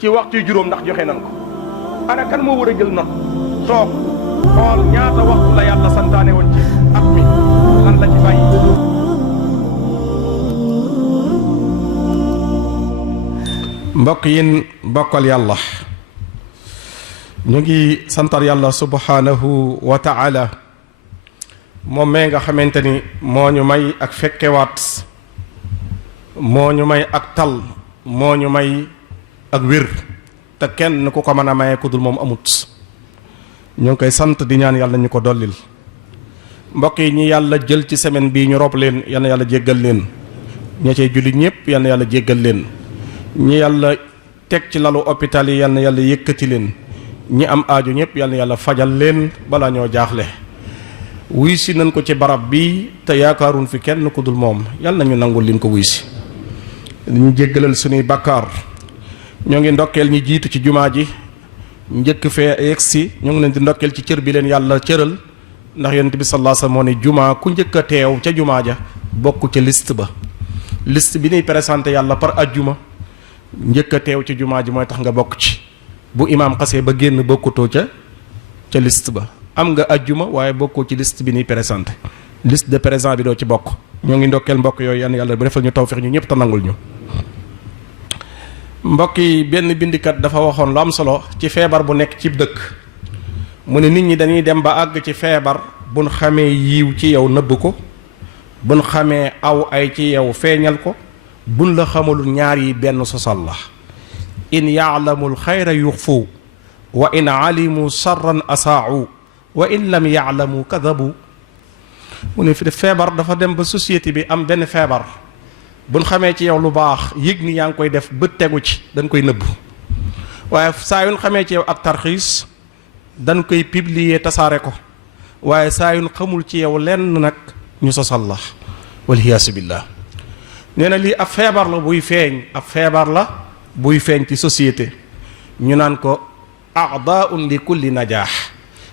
ci waxtu juróom ndax joxe nan ko ana kan moo war a jël note toog xool ñaata waxtu la yàlla santaane woon ci at mi lan la ci bàyyi. mbokk yin bokkal yàlla ñu ngi santar yàlla subhanahu wa ta'ala moom mee nga xamante ni moo ñu may ak fekkewaat moo ñu may ak tal moo ñu may ak wér te kenn ku ko mën a maye ku dul moom amut ñu ngi koy sant di ñaan yàlla ñu ko dollil mbokk yi ñi yàlla jël ci semaine bii ñu rob leen yal na yàlla jéggal leen ña cay julli ñëpp yal na yàlla jéggal leen ñi yàlla teg ci lalu hôpital yi yal na yàlla yëkkati leen ñi am aaju ñëpp yal na yàlla fajal leen balaa ñoo jaaxle wuy si nañ ko ci barab bi te yaakaaruñ fi kenn ku dul moom yal na ñu nangul lim ko wuy si ñu jéggalal suñuy bakkaar ñoo ngi ndokkeel ñi jiitu ci jumaa ji njëkk fee yegsi ñoo ngi leen di ndokkeel ci cër bi leen yàlla cëral ndax yonent bi sallallahu alayhi wasallam moo ne jumaa ku njëkk a teew ca jumaa ja bokk ca liste ba liste bi ñuy présenté yàlla par ajjuma njëkk a teew ci jumaa ji mooy tax nga bokk ci bu imaam xasee ba génn bokkutoo ca liste ba am nga ajjuma waaye bokkoo ci liste bi ñuy présenté liste de présent bi doo ci bokk ñoo ngi ndokkeel mbokk yooyu yan yàlla bu defal ñu tawfiq ñu ñëpp te nangul ñu mbokk yi benn bindikat dafa waxoon lu am solo ci feebar bu nekk ci dëkk mu ne nit ñi dañuy dem ba àgg ci feebar buñ xamee yiw ci yow nëbb ko buñ xamee aw ay ci yow feeñal ko buñ la xamalul ñaar yi benn sosal la in ya'lamul xayra yuxfu wa in alimu sarran asaa'u wa in lam ya'lamu kadabu mu ne fi feebar dafa dem ba société bi am benn feebar buñ xamee ci yow lu baax yëg ni yaa ngi koy def bët tegu ci dañ koy nëbb waaye saa yuñ xamee ci yow ak tarxiis dañ koy publier tasaare ko waaye saa yuñ xamul ci yow lenn nag ñu sosal la waliyaasu billah nee na lii ab feebar la buy feeñ ab feebar la buy feeñ ci société ñu naan ko a'daa'un li kulli najaax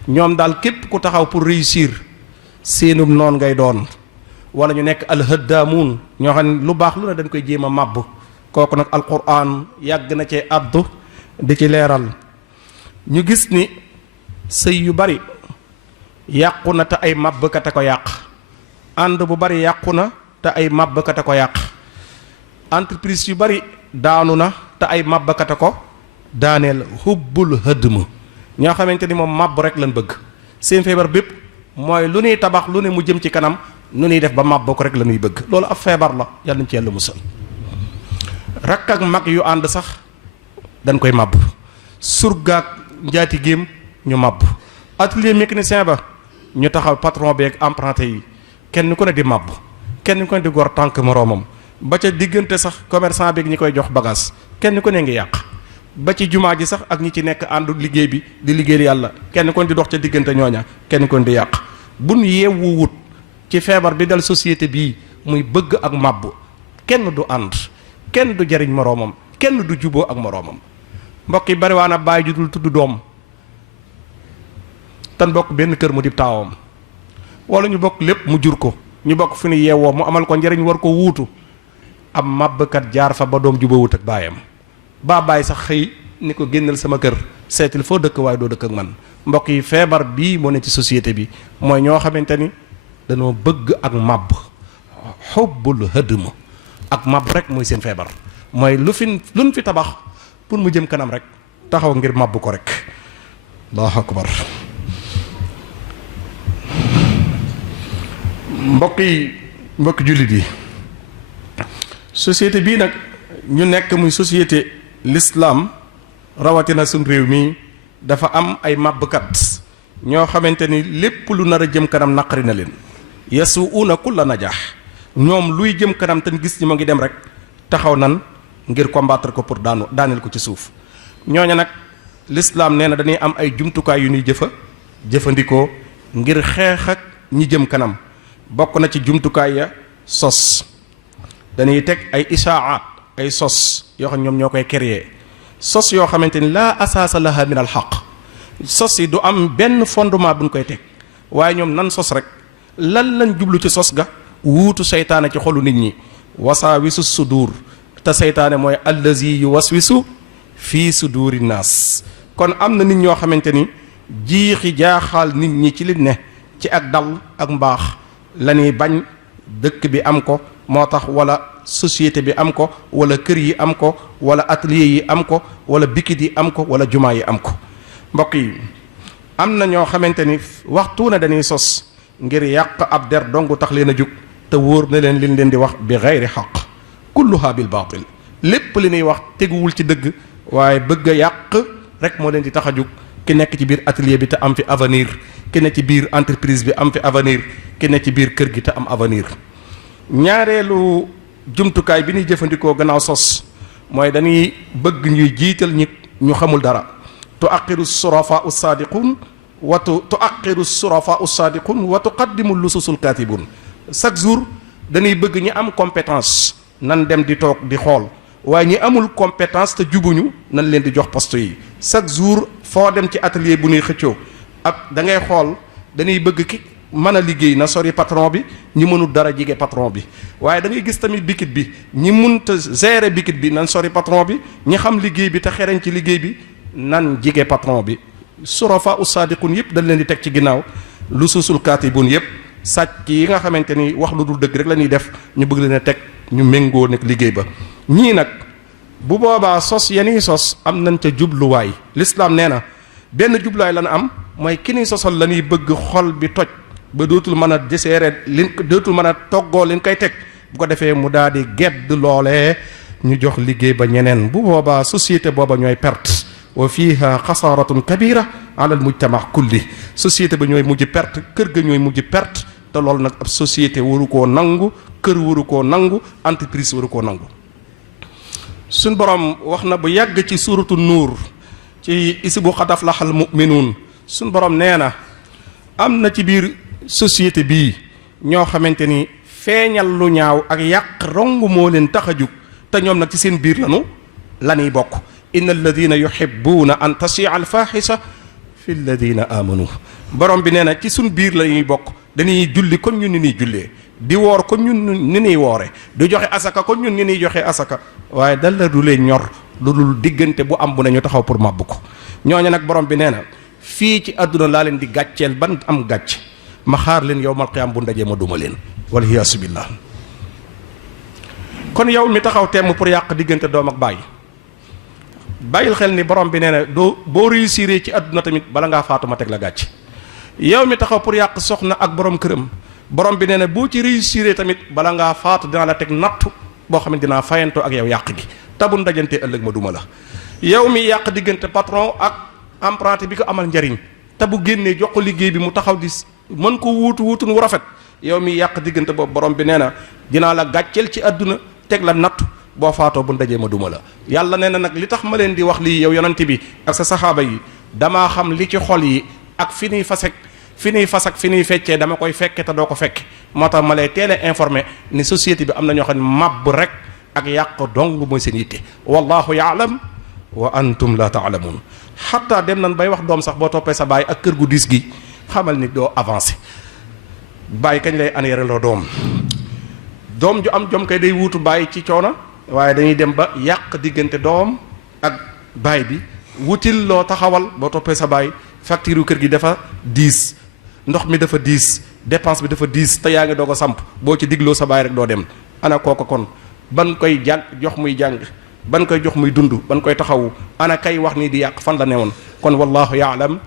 ñoom daal képp ku taxaw pour réussir seenum noon ngay doon wala ñu nekk alhëddaamuun ñoo xam ne lu baax lu ne dañ koy jéem a màbb kooku nag alquran yàgg na cee addu di ci leeral ñu gis ni sëy yu bari yàqu na te ay màbbkat a ko yàq ànd bu bari yàqu na te ay màbbkat a ko yàq entreprise yu bari daanu na te ay màbbkat a ko daaneel hubbul hëddm ñoo xamante ni moom màbb rek lañ bëgg seen feebar bépp mooy lu ñuy tabax lu ne mu jëm ci kanam nu ñuy def ba màbb ko rek la ñuy bëgg loolu ab feebar la yàlla nañ ci yàlla musal rakk ak mag yu ànd sax dañ koy màbb surgaak njaati géem ñu màbb atelier mécanicien ba ñu taxaw patron bi ak emprunté yi kenn ku ne di màbb kenn ku ne di gor tànk moroomam ba ca diggante sax commerçant bi ak ñi koy jox bagage kenn ku ne ngi yàq ba ci jumaa ji sax ak ñi ci nekk àndu liggéey bi di liggéeyal yàlla kenn ku ne di dox ca diggante ñooña kenn ku ne di yàq buñ yeewu wut ci feebar bi dal société bii muy bëgg ak màbb kenn du ànd kenn du jariñ moroomam kenn du juboo ak moroomam mbokk yi bariwaan a bàyyi ju dul tudd doom tan bokk benn kër mu di taawam wala ñu bokk lépp mu jur ko ñu bokk fu ñu yeewoo mu amal ko njariñ war ko wuutu am màbbkat jaar fa ba doom jubawut ak baayam baa bàyyi sax xëy ni ko génnal sama kër seetil foo dëkk waaye doo dëkk ak man mbokk yi feebar bii moo ne ci société bi mooy ñoo xamante ni dañoo bëgg ak màbb xubbul hëddm ak màbb rek mooy seen feebar mooy luñ fi tabax pour mu jëm kanam rek taxaw ngir màbb ko rek allahu akbar mbokki jullit yi société bii nag ñu nekk muy société l'islam rawatina suñ réew mi dafa am ay màbbkat ñoo xamante ni lépp lu nar a jëm kanam naqari na leen yasuuna kulla najaax ñoom luy jëm kanam te gis ñi ma ngi dem rek taxaw nan ngir combattre ko pour daaneel ko ci suuf ñooña nag l'islam nee na dañuy am ay jumtukaay yu ñuy jëfandikoo ngir xeex ak ñi jëm kanam bokk na ci jumtukaay ya sos dañuy teg ay ishaa'at ay sos yoo xam ñoom ñoo koy créer sos yoo xamante ni laa asaasa laha min al xaq sos yi du am benn fondement bu ñu koy teg waaye ñoom nan sos rek lan lañ jublu ci sos ga wuutu seytaane ci xolu nit ñi wasaawisu sudur te seytaane mooy allazi yuwaswisu fii suduri naas. kon am na nit ñoo xamante ni jiixi jaaxaal nit ñi ci li ne ci ak dal ak mbaax la ñuy bañ dëkk bi am ko, moo tax wala société bi am ko, wala kër yi am ko, wala atelier yi am ko, wala bikit yi am ko, wala jumaa yi am ko. mbokk yi am na ñoo xamante ni waxtu na dañuy sos ngir yàq ab der dong tax leen a jug, te wóor na leen liñ leen di wax bi gayri xaq kulluha bil baatil. lépp li ñuy wax teguwul ci dëgg, waaye bëgg a yàq rek moo leen di tax a jug. ki nekk ci biir atelier bi te am fi avenir, ki nekk ci biir entreprise bi am fi avenir, ki nekk ci biir kër gi te am avenir. ñaareelu jumtukaay bi ñuy jëfandikoo gannaaw sos mooy dañuy bëgg ñuy jiital ñi ñu xamul dara. tuaqiru surafa ussaadiqun wa tuaqiru surafa ussaadiqun wa tuqaddimu lususul katibun. chaque jour dañuy bëgg ñi am compétence nan dem di toog di xool, waaye ñi amul compétence te jubuñu nan leen di jox poste yi. chaque jour foo dem ci atelier bu ñuy xëccoo ak da ngay xool dañuy bëgg ki mën a liggéey na sori patron bi, ñi mënul dara jige patron bi. waaye da ngay gis tamit bikit bi ñi mënta gérer bikit bi nan sori patron bi, ñi xam liggéey bi te xereñ ci liggéey bi nan jige patron bi. surafa usaadiqun yëpp dañ leen di teg ci ginnaaw, lu suusul kaatibun yëpp sàcc yi nga xamante ni wax lu dul dëgg rek la ñuy def, ñu bëgg leen a teg ñu méngoo nag liggéey ba. ñii nag bu boobaa sos yeni sos am nañ ca jubluwaay. lislaam nee na benn jubluwaay lan am, mooy ki ni sosal la ñuy bëgg xol bi toj ba dootul mën a deseere lin dootul mën a toggoo liñ koy teg, bu ko defee mu daal di gedd loolee ñu jox liggéey ba ñeneen. bu boobaa société booba ñooy perte, wa fiha xasaaratun kabira ala al mujtama kulli. société ba ñooy mujj perte, kër ga ñooy mujj perte, te loolu nag ab société waru koo nangu, kër waru koo nangu, entreprise waru koo nangu. suñ borom wax na bu yàgg ci suuratu nuur ci isibu qad aflaxal muminuun. suñ borom nee na am na ci biir société bii ñoo xamante ni feeñal lu ñaaw ak yàq rong moo leen tax a jug, te ñoom nag ci seen biir la ñuy bokk. inna alladina yuhibuuna an tasia alfaxisa fi alladina amanu. borom bi nee na ci suñ biir la ñuy bokk, dañuy julli kon ñun ni ñuy jullee, di woor kon ñun ni ñuy woore, di joxe asaka kon ñun ni ñuy joxe asaka, waaye dala du leen ñor lu dul diggante bu am bu ne ñu taxaw pour màbb ko. ñooñu nag borom bi nee na fii ci àdduna laa leen di gàcceel ban am gàcc, ma xaar leen yowmal qiyaam bu ndajee ma duma leen waliyaasu billah. kon yow mi taxaw temm pour yàq diggante doom ak baay, bàyyil xel ni borom bi nee na doo boo réussir ci àdduna tamit bala ngaa faatu ma teg la gàcc. yow mi taxaw pour yàq soxna ak borom këram, borom bi nee na boo ci réussir tamit bala ngaa faatu dinaa la teg nattu boo xam ne dinaa fayantoo ak yow yàq gi, tabu ndajante ëllëg ma duma la. yow mi yàq diggante patron ak apprenti bi ko amal njariñ, te bu génnee jox ko liggéey bi mu taxaw di mën ko wuutun wu rafet, yow mi yàq diggante boobu borom bi nee na dinaa la gàcceel ci àdduna teg la nattu, boo faatoo bu ndajee ma duma la. yàlla nee na nag li tax ma leen di wax lii yow yonante bi ak sa saxaaba yi, damaa xam li ci xol yi ak fi ñuy fas ak fi ñuy feccee dama koy fekke te doo ko fekke. moo tax ma lay teel a informé ni société bi am na ñoo xam ne màbb rek ak yàq dong mooy seen yitte. wallahu yaalam wa antum la taalamuun. xataa dem nañ bay wax doom sax boo toppee sa baay ak kër gu diis gi xamal ni doo avancé. baay kañ lay anéere loo doom ju am jom kay day wuutu baay ci coono, waaye dañuy dem ba yàq diggante doom ak baay bi. wutil loo taxawal boo toppee sa baay facture kër gi dafa diis, ndox mi dafa diis, dépense bi dafa diis, te yaa ngi doog a samp, boo ci digloo sa baay rek doo dem. ana kooka kon ban koy jàng jox muy jàng, ban koy jox muy dund, ban koy taxawu, ana kay wax nii di yàq fan la newoon. kon wallahu yaalam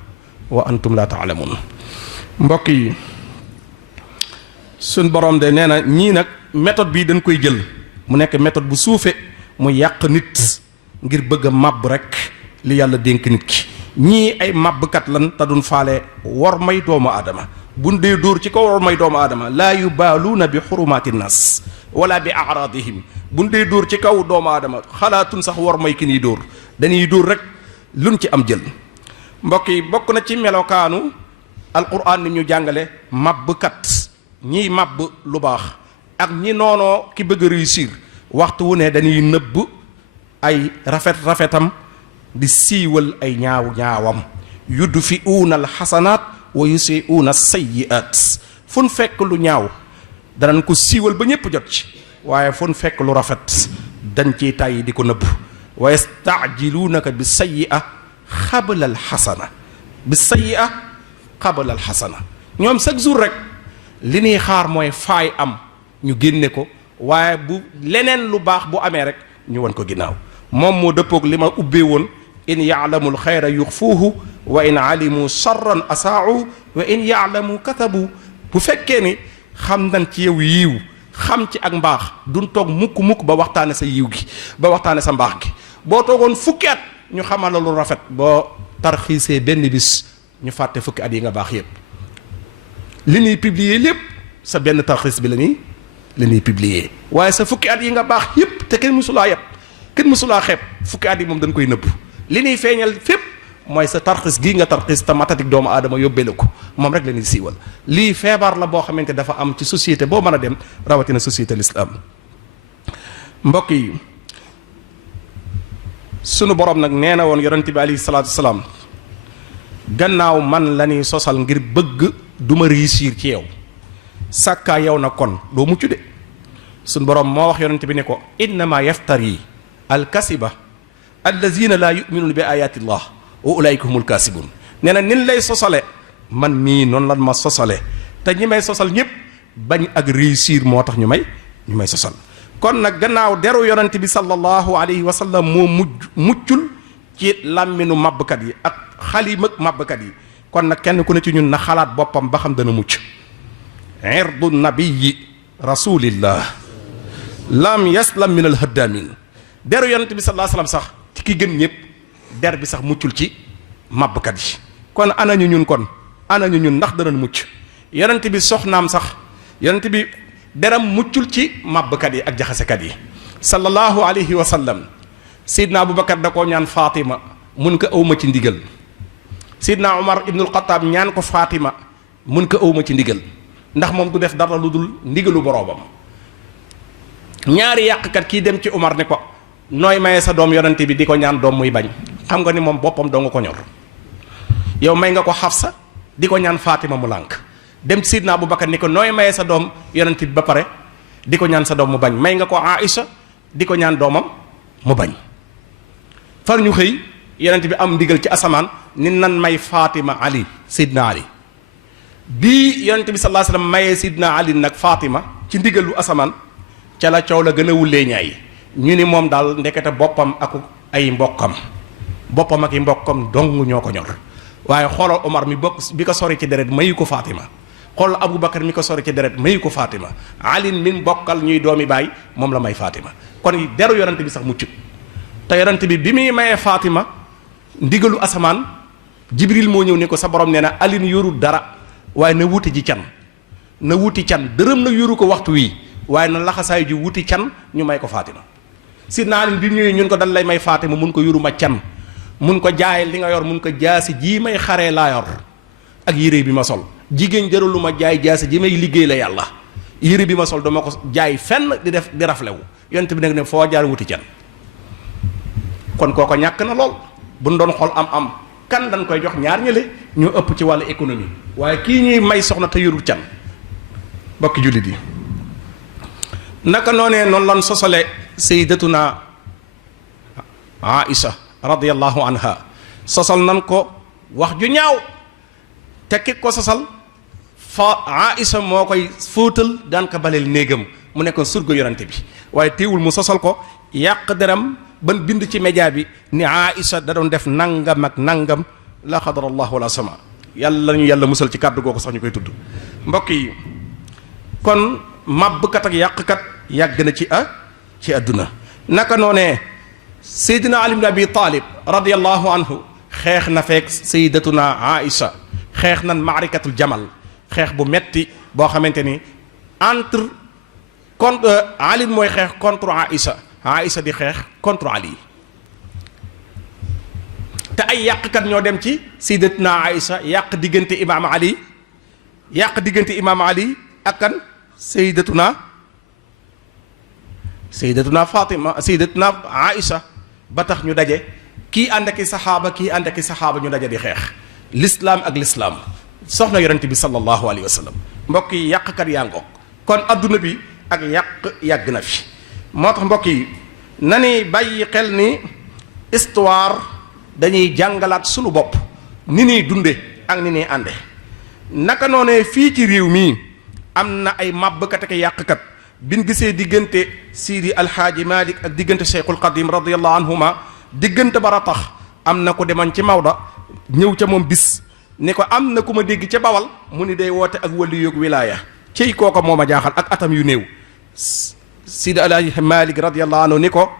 wa antum la taalamun. mbokk yi suñ borom de nee na ñii nag méthode bii dañ koy jël mu nekk méthode bu suufe, mu yàq nit ngir bëgg a màbb rek li yàlla dénk nit ki. ñii ay màbbkat lan te duñ faale war may doomu aadama. buñ dee dóor ci kaw war may doomu aadama, laa yubaaluuna bi xurumaati nnaas wala bi aradihim. buñ dee dóor ci kaw doomu aadama xalaatun sax war may ki niy dóor, dañuy dóor rek luñ ci am jël. mbokk yi bokk na ci melokaanu alquran ni ñu jàngale màbbkat, ñiy màbb lu baax ak ñi noonoo ki bëgg a réussir, waxtu wu ne dañuy nëbb ay rafetam di siiwal ay ñaawam. yudfi'uuna alxasanaat wa yusi'uuna sayyi'aat. fu ñu fekk lu ñaaw danañ ko siiwal ba ñëpp jot ci, waaye fu ñu fekk lu rafet dañ ciy tàyyi di ko nëbb. wa yastaajiluunaka bi sayyi'a qabla al xasana bi sayyi'a qabla al xasana. ñoom chaque jour rek li ñuy xaar mooy faay am ñu génne ko, waaye bu leneen lu baax bu amee rek ñu wan ko ginnaaw. moom moo dëppoog li ma ubbee woon in ya'lamu alxayra yuxfuuhu wa in alimu charran asaa'u wa in ya'lamu katabu. bu fekkee ni xam nañ ci yow yiiw xam ci ak mbaax duñ toog mukk ba waxtaane sa yiiw gi ba waxtaane sa mbaax gi. boo toogoon fukki at ñu xamal la lu rafet, boo tarxiisee benn bis ñu fàtte fukki at yi nga baax yépp. li ñuy publier lépp sa benn tarxiis bi la ñuy publier, waaye sa fukki at yi nga baax yépp te kenn mësulaa yépp kenn mësulaa xeeb, fukki at yi moom dañ koy nëbb. li ñuy feeñal fépp mooy sa tarxiis gii nga tarxiis te matatik doomu aadama yóbbee la ko, moom rek la ñuy siiwal. lii feebar la boo xamante dafa am ci société boo mën a dem, rawatina société l'islam. mbokk yi, sunu borom nag nee na woon yonent bi alayhi salaatu wasalaam, gannaaw man la ñuy sosal ngir bëgg duma réussir ci yow, sàkkaa yow na kon doo mucc de. sunu borom moo wax yonent bi ne ko innama yaftari alkasiba allazina laa yuminuuna bi ayati llah wa ulaika humul kaasibun. nee na nin lay sosale man mii noonu lan ma sosale, te ñi may sosal ñëpp bañ ak réussir moo tax ñu may sosal. kon nag gannaaw deru yonent bi sallallahu alayhi wa sallam moo muccul ci làmminu màbbkat yi ak xalimag màbbkat yi, kon nag kenn ku ne ci ñun na xalaat boppam ba xam dana mucc. irdu nabiyi rasulillah lam yaslam min alhaddamin. deru yonent bi sallallahu alayhi wa sallam sax ci ki gën ñëpp der bi sax muccul ci màbbkat yi. kon anañu ñun ndax danañ mucc? yonent bi soxnaam sax yonent bi deram muccul ci màbbkat yi ak jaxasekat yi sallallahu alayhi wa sallam. Seydina Aboubacar da koo ñaan Fatima, mun ko awma ci ndigal. Seydina Omar ibnul Xataab ñaan ko Fatima, mun ko awma ci ndigal, ndax moom du def dara lu dul ndigalu boroomam. ñaari yàqkat kii dem ci Omar ne ko nooy maye sa doom yonent bi di ko ñaan doom muy bañ, xam nga ni moom boppam doo nga ko ñor. yow may nga ko Xafsa di ko ñaan Fatima mu lànk. dem ci Seydina Aboubacar ni ko nooy maye sa doom yonent bi ba pare di ko ñaan sa doom mu bañ, may nga ko Aïcha di ko ñaan doomam mu bañ. far ñu xëy yonent bi am ndigal ci asamaan ni nan may Fatima Ali, Seydina Ali. bii yonent bi sallallahu alayhi wasallam mayee Seydina Ali nag Fatima ci ndigalu asamaan, ca la coow la gën a wullee ñaay. ñu ni moom daal ndekete boppam ak ay mbokkam dong ñoo ko ñor. waaye xoolal Omar mi bokk bi ko sori ci deret mayu ko Fatima, xoolal Aboubacar mi ko sori ci deret mayu ko Fatima, Ali min bokkal ñuy doomi baay moom la may Fatima. kon deru yonent bi sax muccut. te yonent bi muy mayee Fatima ndigalu asamaan, Jibril moo ñëw ne ko sa borom nee na alin yoru dara waaye na wuti ji can, na wuti can, dërëm na yoru ko waxtu wii waaye na laxasaay ji wuti can ñu may ko Fatima. Sidna Alin bi ñëwee ñun ko dal lay may Fatima mun ko yoruma can, mun ko jaay li nga yor, mun ko jaasi jii may xaree laa yor ak yére bi ma sol. jigéen jëralu ma jaay jaasi ji may liggéey la yàlla, yére bi ma sol dama ko jaay fenn di raflewu. yonent bi nag ne foo jaar wuti can. kon kooko ñàkk na lool. buñ doon xool am kan dañ koy jox ñaar ñële ñoo ëpp ci wàllu économie, waaye kii ñuy may soxna te yorul can. bokki jullit yi, naka noonee noonu lan sosale sayyidatuna Aïcha radiyallahu anha. sosal nan ko wax ju ñaaw, te ki ko sosal fa Aïcha moo koy fóotal daan ko baleel néegam, mu nekkoon surga yonante bi. waaye teewul mu sosal ko, yàq deram ban bind ci média bi ni Aïcha da doon def nangam ak nangam, la xadarallahu wala sama. yàlla ñu yàlla musal ci kàddu googu sax ñu koy tudd. mbokk yi, kon màbbkat ak yàqkat yàgg na ci àdduna. naka noonee Seydina Ali ibn Abi Talib radiyallahu anhu xeex na feek sayyidatuna Aïcha, xeex nan maarikatul jamal, xeex bu metti boo xamante ni Ali mooy xeex contre Aïcha di xeex contre Ali. te ay yàqkat ñoo dem ci sayyidatuna Aïcha yàq diggante imaam Ali ak kan sayyidatuna Fatima, sayyidatuna Aïcha, ba tax ñu daje, kii ànd ak i saxaaba ñu daje di xeex l'islam ak l'islam, soxna yonent bi sallallahu alayhi wa sallam. mbokk yi, yàqkat yaa ngoog. kon adduna bi ak yàq yàgg na fi. moo tax mbokk yi na ni bàyyi xel ni histoire dañuy jàngalaat sunu bopp ni ñuy dunde ak ni ñuy ànde. naka noonee fii ci réew mii am na ay màbbkat ak yàqkat bin gisee diggante Sidi Alxaaji Malik ak diggante Cheikhul Qadim radiyallahu anhuma diggante bara tax am na ko deman ci Maodo ñëw ca moom bis ni ko am na ku ma dégg ca Bawal mu ni day woote ak wali yoog wilaaya ciy kooka moo ma jaaxal ak atam yu néew. Sidi Alxaaji Malik radiyallahu anhu ni ko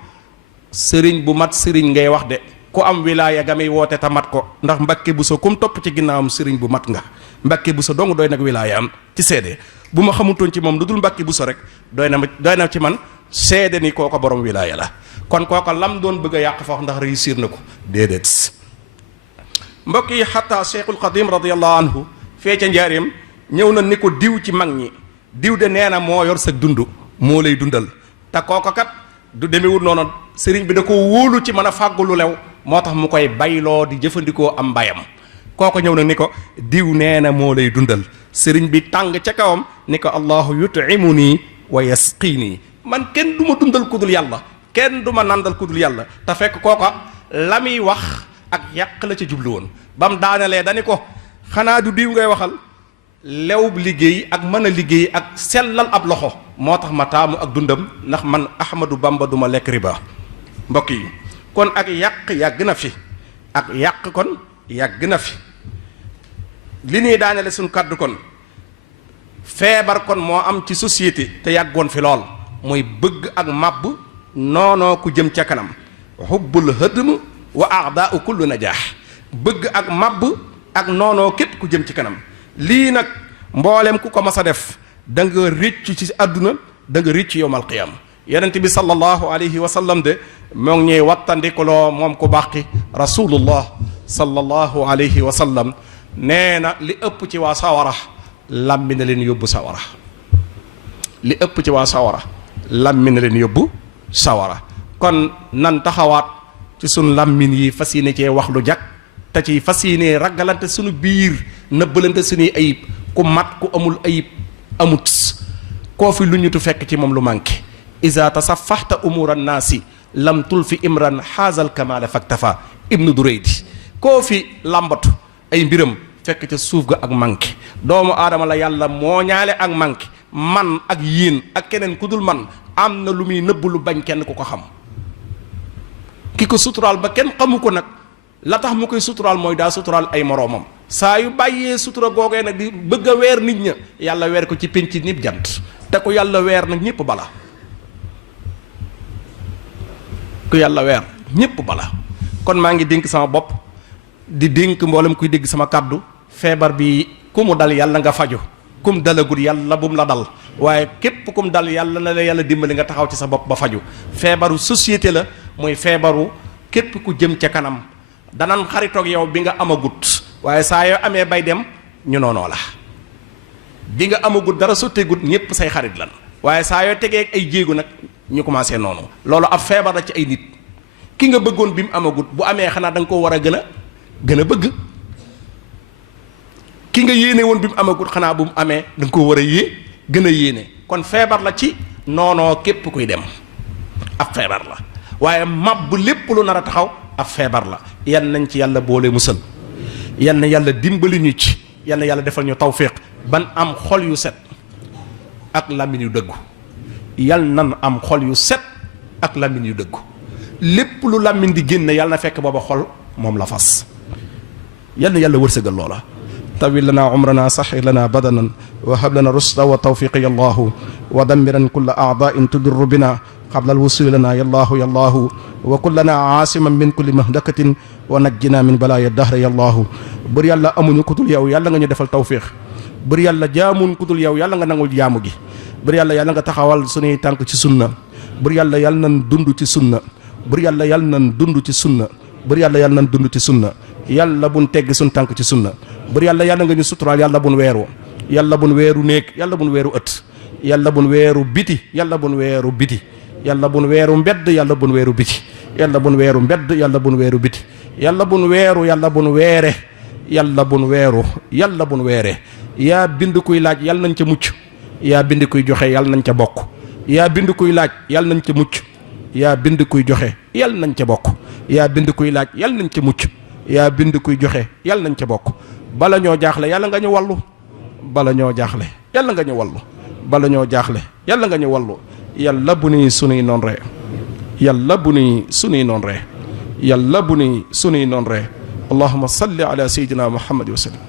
sëriñ bu mat sëriñ ngay wax de ku am wilaaya ga muy woote ta mat ko ndax Mbàkke Buso kum topp ci ginnaawam sëriñ bu mat nga. Mbàkke Buso dong doy nag wilaaya am ci seede bu ma xamutoon ci moom lu dul Mbàkke Buso rek doy na ci man seede ni kooko borom wilaaya la. kon kooka lam doon bëgg a yàq foofu ndax réussir na ko déedéet. mbokk yi xataa Cheikhul Qadim radiyallahu anhu fee ca njaareem ñëw na ni ko diw ci mag ñi diw de nee na moo yor sa dund moo lay dundal te kooka kat du demewul noonu sëriñ bi da ko wóolu ci mën a fàggu lu lew moo tax mu koy bayloo di jëfandikoo am mbayam. kooko ñëw na ni ko diw nee na moo lay dundal sëriñ bi tàng ca kawam ni ko allahu yut'imuni wa yasqini man kenn du ma dundal kudul yàlla kenn du ma nandal kudul yàlla te fekk kooka la muy wax ak yàq la ca jublu woon ba mu daanalee dani ko xanaa du diw ngay waxal lew liggéey ak mën a liggéey ak sellal ab loxo moo tax ma taamu ak dundam ndax man Ahmadou Bamba du ma lekk riba. mbokk yi kon ak yàq yàgg na fi ak yàq kon yàgg na fi li ñuy daanele suñ kàddu kon feebar kon moo am ci société te yàggoon fi lool mooy bëgg ak màbb noonoo ku jëm ca kanam xubbul hëdm wa aadaau kullu najaax bëgg ak màbb ak noonoo képp ku jëm ci kanam. lii nag mboolem ku ko mas a def da nga rëccu ci àdduna da nga rëccu yowmal qiyaama. yonent bi sallallahu alayhi wa sallam de moo ngi ñuy wattandikuloo moom ku bàqi rasulullah sallallahu alayhi wa sallam nee na li ëpp ci waa sawara lammi na leen yóbbu sawara. li ëpp ci waa sawara lammi na leen yóbbu sawara. kon nan taxawaat ci sunu lammin yi fas yéene cee wax lu jag te ci fas yéene ragalante sunu biir nëbbalante suñuy ayib ku mat ku amul ayib amut koo fi lu ñutu fekk ci moom lu manqué. iza tasaffaxta umura naasi lam tulfi imran xaazal kamaala faktafa ibnu duraydi koo fi làmbatu ay mbiram fekk ca suuf ga ak manqué. doomu aadama la yàlla moo ñaale ak manqué man ak yéen ak keneen ku dul man am na lu muy nëbb lu bañ kenn ku ko xam. ki ko suturaal ba kenn xamu ko nag la tax mu koy suturaal mooy daa suturaal ay moroomam saa yu bàyyee sutura googee nag di bëgg a weer nit ña yàlla weer ko ci pénc nit jant te ku yàlla weer nag ñëpp bala. ku yàlla weer ñëpp bala. kon maa ngi dénk sama bopp di dénk mboolem kuy dégg sama kàddu feebar bi ku mu dal yàlla nga faju kum dalagul yàlla bu mu la dal waaye képp kum dal yàlla na la yàlla dimbali nga taxaw ci sa bopp ba faju. feebaru société la mooy feebaru képp ku jëm ca kanam danan xaritoog yow bi nga amagut waaye saa yoo amee bay dem ñu noonoo la. bi nga amagut dara sotteegut ñëpp say xarit lan waaye saa yoo tegee ay jéego nag ñu commencé noonu. loolu ab feebar la ci ay nit. ki nga bëggoon bi mu amagut bu amee xanaa da nga koo war a gën a bëgg. ki nga yéene woon bi mu amagut xanaa bu mu amee da nga koo war a gën a yéene. kon feebar la ci noonoo képp kuy dem ab feebar la waaye mab lépp lu nar a taxaw ab feebar la. yan nañ ci yàlla boole musal yan na yàlla dimbali ñu ci yan na yàlla defal ñu tawfiq ban am xol yu set ak làmmiñ yu dëggu. yal nan am xol yu set ak làmmiñ yu dëggu lépp lu làmmiñ di génn yàlla na fekk booba xol moom la fas. yal na yàlla wërsëgal loola. tawil lana umrana saxir lana badanan wa hab lana rusda wa tawfiqi yallahu wa dammiran kulla aadain tudurru bina qabla alwusuli lana yallahu yallahu wa kullana aasiman min kulli mahdakatin wa najjina min balaaya dahri yallahu. bur yàlla amuñu kudul yow yàlla nga ñu defal tawfiq. bur yàlla jaamuñ kudul yow yàlla nga nangul jaamu gi. bur yàlla nga taxawal suñuy tànk ci sunna. bur yàlla nan dund ci sunna. bur yàlla nan dund ci sunna. bur yàlla nan dund ci sunna. yàlla buñ tegg suñ tànk ci sunna. bur yàlla nga ñu suturaal yàlla buñ weeru. yàlla buñ weeru néeg yàlla buñ weeru ëtt. yàlla buñ weeru biti yàlla buñ weeru biti. yàlla buñ weeru mbedd yàlla buñ weeru biti. yàlla buñ weeru mbedd yàlla buñ weeru biti. yàlla buñ weeru yàlla buñ weere. yàlla buñ weeru yàlla buñ weere. yaa bind kuy laaj yàlla nañ ca mucc. yaa bind kuy joxe yàlla nañ ca bokk. yaa bind kuy laaj yàlla nañ ca mucc yaa bind kuy joxe yàlla nañ ca bokk yaa bind kuy laaj yàlla nañ ca mucc yaa bind kuy joxe yàlla nañ ca bokk bala ñoo jaaxle yàlla nga ñu wallu bala ñoo jaaxle yàlla nga ñu wallu bala ñoo jaaxle yàlla nga ñu wallu yàlla bu nuy sunuy noon ree yàlla bu nuy sunuy noon ree yàlla bu nuy sunuy noon ree allahumma salli ala sayyidina muhammad wa sallam